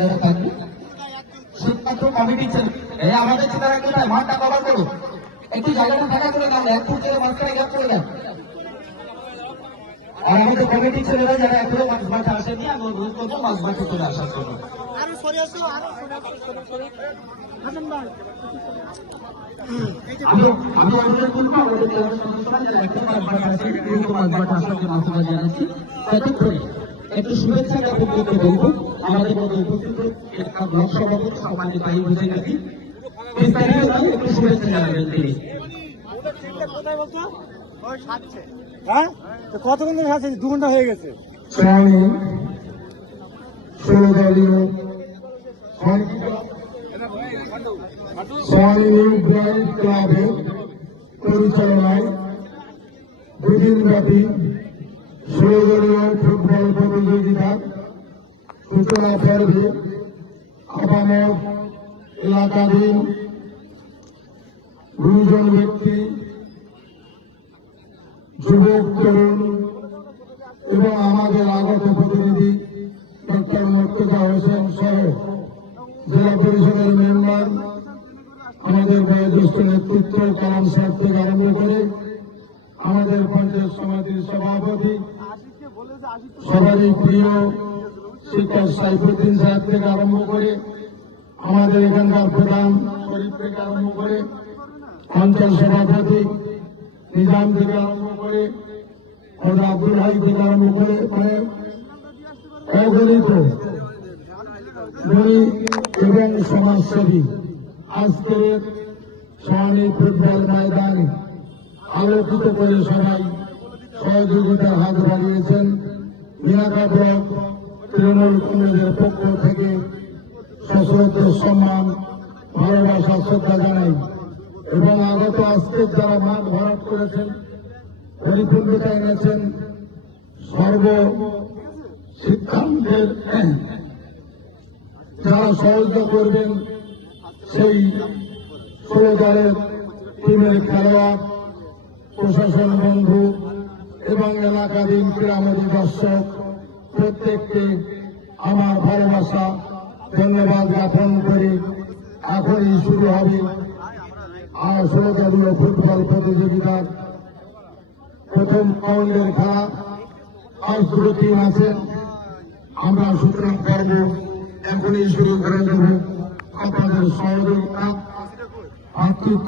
জায়গায় থাকবে। শুধুমাত্র কমিটি ছিল আমাদের ছেলেরা কোথায় মাঠটা কভার করো, একটু জায়গাটা ফাঁকা করে দাও, এক ফুট থেকে মাঝখানে গ্যাপ করে দাও। আর আমাদের কমিটি ছেলেরা যারা এখনো মাছ মাঠে আসেনি, আমি অনুরোধ করবো মাছ মাঠে চলে আসার জন্য। আমি অনুরোধ করবো আমাদের সদস্যরা যারা এখনো মাছ মাঠে আসেন, দ্রুত মাছ মাঠে আসার জন্য আহ্বান জানাচ্ছি। ততক্ষণে একটু শুভেচ্ছা জ্ঞাপন করতে বলবো আমাদের মধ্যে উপস্থিত একটা ব্লক সভাপতি সম্মানিত তাই বুঝে গেছি, বিস্তারিত নয়, একটু শুভেচ্ছা জানাবেন তিনি। হ্যাঁ, কতক্ষণ ধরে আছে? 2 ঘন্টা হয়ে গেছে। 16 দলীয় ক্লাবের পরিচালনায় দুদিনব্যাপী 16 দলীয় ফুটবল প্রতিযোগিতার সূচনা পর্বে আপামর এলাকাধীন 2 জন ব্যক্তি, যুবক তরুণ এবং আমাদের আগত প্রতিনিধি ডক্টর মুর্তজা হোসেন সহ জেলা পরিষদের মেম্বার, আমাদের বয়োজ্যেষ্ঠ নেতৃত্ব কালাম সাহেব থেকে আরম্ভ করে আমাদের পঞ্চায়েত সমিতির সভাপতি, সবারই প্রিয় শিক্ষক সাইফুদ্দিন সাহেব থেকে আরম্ভ করে আমাদের এখানকার প্রধান শরীফ থেকে আরম্ভ করে অঞ্চল সভাপতি নিজাম থেকে আরম্ভ করে আব্দুল হাই থেকে আরম্ভ করে অগণিত গণিত এবং সমাজসেবী আজকের সহানী ফুটবল ময়দানে আলোকিত করে সবাই সহযোগিতার হাত বাড়িয়েছেন। মিনাকা ব্লক তৃণমূল কংগ্রেসের পক্ষ থেকে সশ্রদ্ধ সম্মান, ভালোবাসা, শ্রদ্ধা জানাই এবং আগত আজকের যারা মাঠ ভরাট করেছেন, পরিপূর্ণতা এনেছেন, সর্ব সিদ্ধান্তের যারা সহযোগিতা করবেন সেই 16 দলের টিমের খেলোয়াড়, প্রশাসন বন্ধু এবং এলাকাধীন ক্রীড়ামোদী দর্শক প্রত্যেককে আমার ভালোবাসা ধন্যবাদ জ্ঞাপন করে এখনই শুরু হবে 16 দলীয় ফুটবল প্রতিযোগিতার প্রথম রাউন্ডের খেলা। আজ 2 টিম আছে, আমরা সুতরাং পর্ব এখনই শুরু করে দেব। আপনাদের সহযোগিতা, আত্মীয়